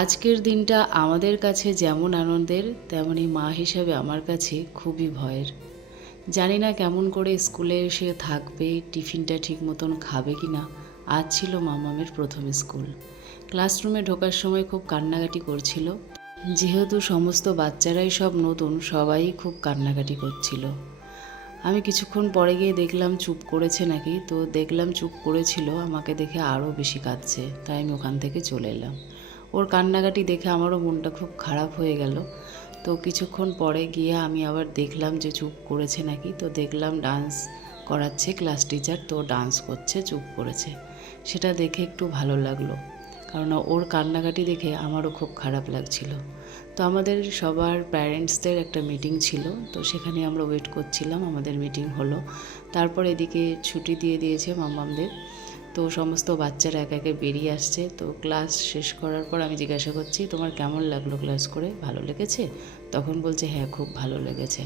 আজকের দিনটা আমাদের কাছে যেমন আনন্দের, তেমনি মা হিসেবে আমার কাছে খুবই ভয়ের। জানি না কেমন করে স্কুলে এসে থাকবে, টিফিনটা ঠিক মতন খাবে কি না। আজ ছিল মামামের প্রথম স্কুল। ক্লাসরুমে ঢোকার সময় খুব কান্নাকাটি করছিল। যেহেতু সমস্ত বাচ্চারাই সব নতুন, সবাই খুব কান্নাকাটি করছিল। আমি কিছুক্ষণ পরে গিয়ে দেখলাম চুপ করেছে নাকি, তো দেখলাম চুপ করেছিল। আমাকে দেখে আরও বেশি কাঁদছে, তাই আমি ওখান থেকে চলে এলাম। ওর কান্নাকাটি দেখে আমারও মনটা খুব খারাপ হয়ে গেল। তো কিছুক্ষণ পরে গিয়ে আমি আবার দেখলাম যে চুপ করেছে নাকি, তো দেখলাম ডান্স করাচ্ছে ক্লাস টিচার, তো ডান্স করছে, চুপ করেছে। সেটা দেখে একটু ভালো লাগলো, কারণ ওর কান্নাকাটি দেখে আমারও খুব খারাপ লাগছিল। তো আমাদের সবার প্যারেন্টসদের একটা মিটিং ছিল, তো সেখানে আমরা ওয়েট করছিলাম। আমাদের মিটিং হলো, তারপর এদিকে ছুটি দিয়ে দিয়েছে মামামদের। তো সমস্ত বাচ্চারা একে একে বেরিয়ে আসছে। তো ক্লাস শেষ করার পর আমি জিজ্ঞাসা করছি, তোমার কেমন লাগলো ক্লাস করে, ভালো লেগেছে? তখন বলছে হ্যাঁ, খুব ভালো লেগেছে।